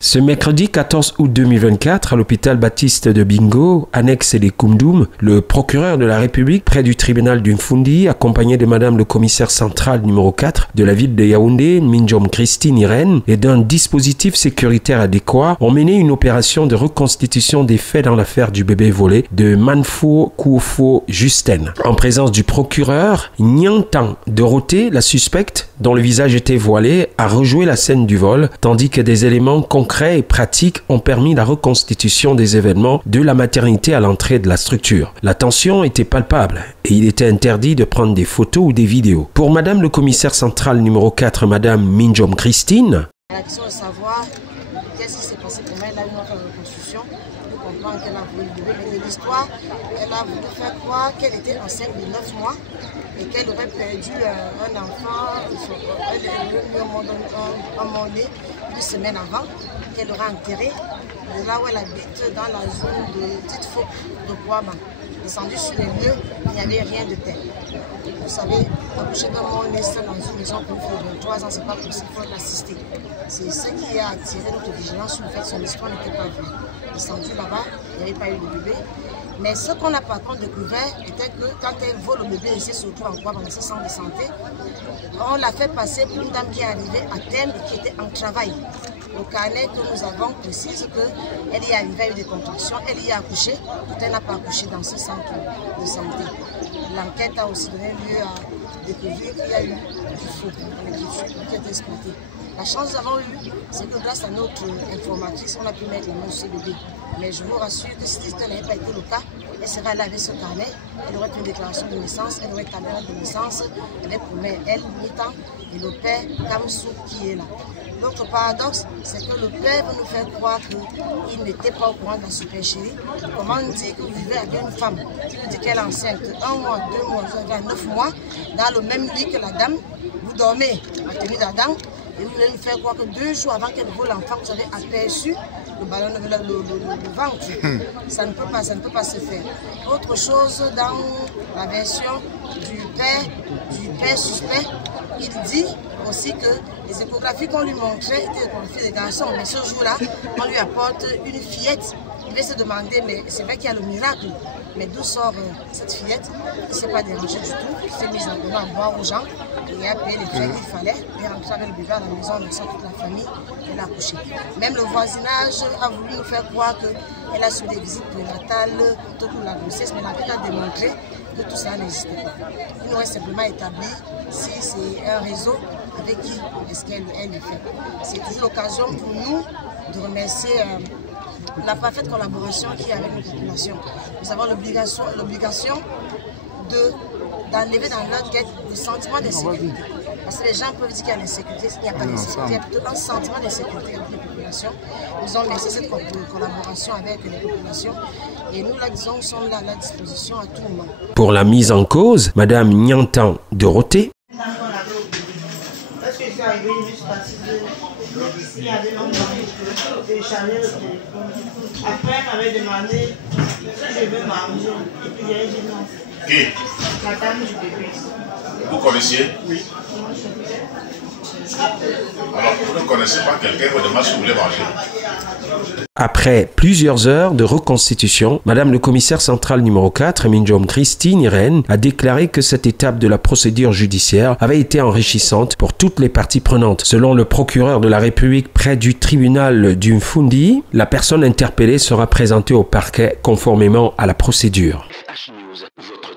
Ce mercredi 14 août 2024, à l'hôpital Baptiste de Bingo, annexe des Koumdoum, le procureur de la République près du tribunal d'Umfundi, accompagné de madame le commissaire central numéro 4 de la ville de Yaoundé, Minjom Christine Irène, et d'un dispositif sécuritaire adéquat, ont mené une opération de reconstitution des faits dans l'affaire du bébé volé de Manfo Kouofo Justen. En présence du procureur, Nyantang Dorothée, la suspecte, dont le visage était voilé, a rejoué la scène du vol, tandis que des éléments concrets et pratiques ont permis la reconstitution des événements de la maternité à l'entrée de la structure. La tension était palpable et il était interdit de prendre des photos ou des vidéos. Pour madame le commissaire central numéro 4, madame Minjom Christine, la question de savoir qu'est-ce qui s'est passé pour elle, elle a eu notre reconstruction pour comprendre qu'elle a voulu le bébé, mais de l'histoire, elle a voulu faire croire qu'elle était enceinte de 9 mois et qu'elle aurait perdu un enfant, elle est venue au monde une semaine avant, qu'elle aurait enterré de là où elle habite dans la zone de Titefo de Kouama. Descendu sur les lieux, il n'y avait rien de tel. Vous savez, accoucher d'un monde seul dans une maison pour une 23 ans, c'est pas possible, il faut l'assister. C'est ce qui a attiré notre vigilance sur le fait que son histoire n'était pas vraie. Descendu là-bas, il n'y avait pas eu de bébé. Mais ce qu'on a par contre découvert était que quand elle vole le bébé ici, surtout en quoi dans ce centre de santé, on l'a fait passer pour une dame qui est arrivée à terme et qui était en travail. Le carnet que nous avons précise qu'elle y est arrivée à eu des contractions, elle y a accouché, elle n'a pas accouché dans ce centre de santé. L'enquête a aussi donné lieu à découvrir qu'il y a eu du faux, qui a été exploité. La chance que nous avons eue, c'est que grâce à notre informatrice, on a pu mettre la main sur le bébé. Mais je vous rassure que si ce n'avait pas été le cas, elle serait allée avec ce carnet, elle aurait fait une déclaration de naissance, elle aurait établi la de naissance avec pour mère, elle, Nitan, et le père Kamsou qui est là. L'autre paradoxe, c'est que le père veut nous faire croire qu'il n'était pas au courant de la supercherie. Comment on dit que vous vivez avec une femme qui vous dit qu'elle est enceinte 1 mois, 2 mois, vous avez 9 mois, dans le même lit que la dame, vous dormez en tenue d'Adam, et vous voulez nous faire croire que 2 jours avant qu'elle vole l'enfant, vous avez aperçu le ballon de le ventre. Ça ne peut pas se faire. Autre chose, dans la version du père suspect, il dit aussi que les échographies qu'on lui montrait étaient des échographies de garçons. Mais ce jour-là, on lui apporte une fillette. Il va se demander, mais c'est vrai qu'il y a le miracle. Mais d'où sort cette fillette? Il ne s'est pas dérangé du tout. Il s'est mis à boire aux gens. Il a payé les frais qu'il fallait. Il est rentré avec le bébé à la maison, mais sans toute la famille, elle a accouché. Même le voisinage a voulu nous faire croire qu'elle a suivi des visites prénatales tout pour la grossesse, mais l'enquête a démontré que tout ça n'existait pas. Il nous reste simplement établi si c'est un réseau avec qui est-ce qu'elle le fait. C'est toujours l'occasion pour nous de remercier la parfaite collaboration qu'il y a avec nos populations. Nous avons l'obligation d'enlever dans leur tête le sentiment d'insécurité. Parce que les gens peuvent dire qu'il y a l'insécurité, il n'y a pas d'insécurité, il y a plutôt un sentiment d'insécurité avec les populations. Nous avons laissé cette collaboration avec les populations et nous, là, disons, sommes là à la disposition à tout moment. Pour la mise en cause, madame Nyantang Dorothée, parce que je suis arrivée juste parce qu'il y avait l'homme de télécharger le téléphone. Après, elle m'avait demandé si je veux manger. Et puis, j'ai dit non. Qui? La dame du bébé. Vous connaissiez? Oui. Alors, vous ne connaissez pas quelqu'un qui demande si vous voulez manger? après plusieurs heures de reconstitution, madame le commissaire central numéro 4, Minjom Christine Irène, a déclaré que cette étape de la procédure judiciaire avait été enrichissante pour toutes les parties prenantes. Selon le procureur de la République près du tribunal d'Umfundi, la personne interpellée sera présentée au parquet conformément à la procédure. FH News, votre